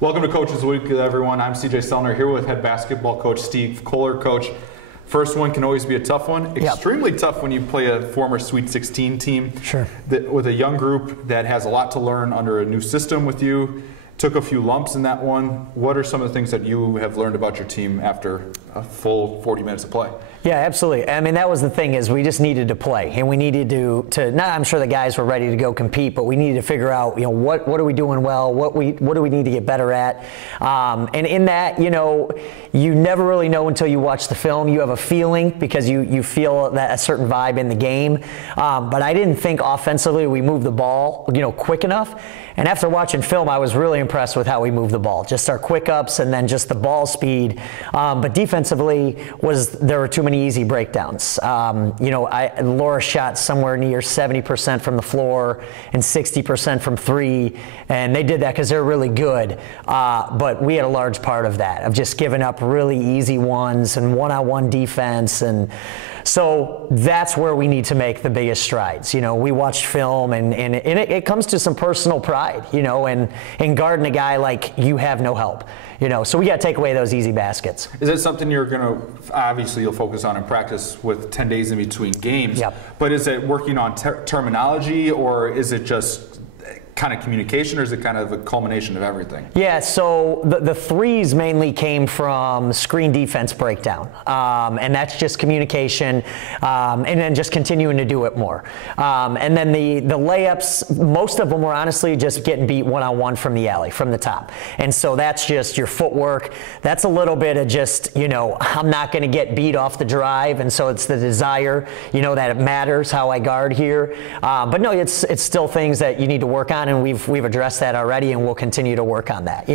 Welcome to Coaches Weekly, everyone. I'm CJ Sellner here with head basketball coach Steve Kollar. Coach, first one can always be a tough one. Extremely tough when you play a former Sweet 16 team. Sure. With a young group that has a lot to learn under a new system with you. Took a few lumps in that one. What are some of the things that you have learned about your team after a full 40 minutes of play? Yeah, absolutely. I mean, that was the thing, is we just needed to play, and we needed to not, I'm sure the guys were ready to go compete, but we needed to figure out, what are we doing well, what do we need to get better at, and in that, you never really know until you watch the film. You have a feeling because you feel that a certain vibe in the game, but I didn't think offensively we moved the ball, quick enough. And after watching film, I was really impressed with how we moved the ball. Just our quick ups and then just the ball speed. But defensively, there were too many easy breakdowns. Loras shot somewhere near 70% from the floor and 60% from three. And they did that because they're really good. But we had a large part of that, of just giving up really easy ones and one-on-one defense. And so that's where we need to make the biggest strides. We watched film, and it comes to some personal pride, and guarding a guy like you have no help, so we got to take away those easy baskets. Is it something you're going to, obviously you'll focus on in practice with 10 days in between games, Yep. But is it working on terminology, or is it just kind of communication, or is it kind of a culmination of everything? Yeah, so the threes mainly came from screen defense breakdown, and that's just communication, and then just continuing to do it more. And then the layups, most of them were honestly just getting beat one-on-one from the alley, from the top. And so that's just your footwork. That's a little bit of just, I'm not going to get beat off the drive, and so it's the desire, that it matters how I guard here. But no, it's still things that you need to work on, and we've addressed that already, and we'll continue to work on that.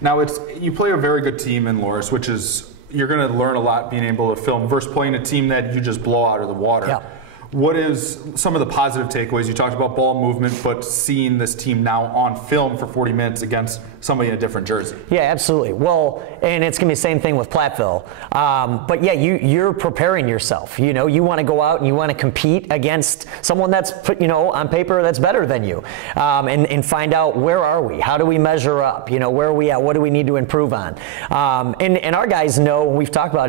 Now you play a very good team in Loras, which is, you're going to learn a lot being able to film versus playing a team that you just blow out of the water. Yeah. What is some of the positive takeaways? You talked about ball movement, but seeing this team now on film for 40 minutes against somebody in a different jersey. Yeah, absolutely. Well, and it's going to be the same thing with Platteville. But yeah, you're preparing yourself. You want to go out and you want to compete against someone that's, on paper that's better than you, and find out, where are we? How do we measure up? Where are we at? What do we need to improve on? And our guys know, we've talked about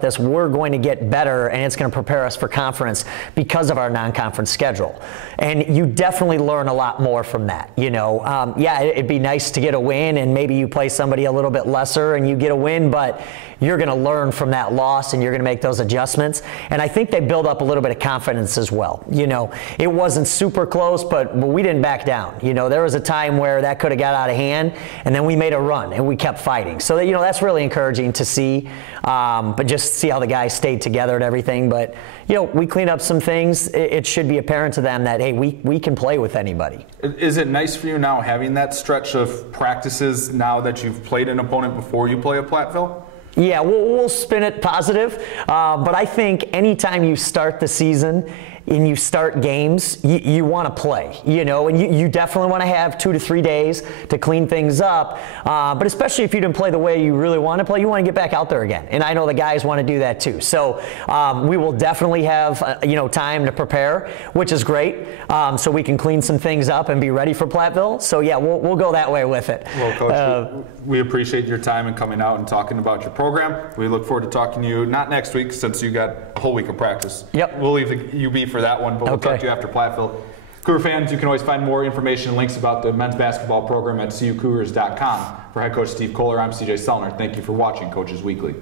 this, we're going to get better, and it's going to prepare us for conference because of our non-conference schedule. And you definitely learn a lot more from that. Yeah, it'd be nice to get a win, and maybe you play somebody a little bit lesser and you get a win, but you're going to learn from that loss, and you're going to make those adjustments. And I think they build up a little bit of confidence as well. It wasn't super close, but we didn't back down. There was a time where that could have got out of hand, and then we made a run and we kept fighting. So that, that's really encouraging to see, but just see how the guys stayed together and everything. But we cleaned up some things. It should be apparent to them that, hey, we can play with anybody. Is it nice for you now having that stretch of practices now that you've played an opponent before you play a Platteville? Yeah, we'll spin it positive, but I think anytime you start the season and you start games, you want to play, and you definitely want to have 2 to 3 days to clean things up, but especially if you didn't play the way you really want to play, you want to get back out there again, and I know the guys want to do that too. So we will definitely have time to prepare, which is great, so we can clean some things up and be ready for Platteville. So yeah, we'll go that way with it. Well, Coach, we appreciate your time and coming out and talking about your program. We look forward to talking to you, not next week since you got a whole week of practice. Yep. We'll leave the UB for that one, but we'll talk to you after Platteville. Cougar fans, you can always find more information and links about the men's basketball program at CUCougars.com. For head coach Steve Kollar, I'm CJ Sellner. Thank you for watching Coaches Weekly.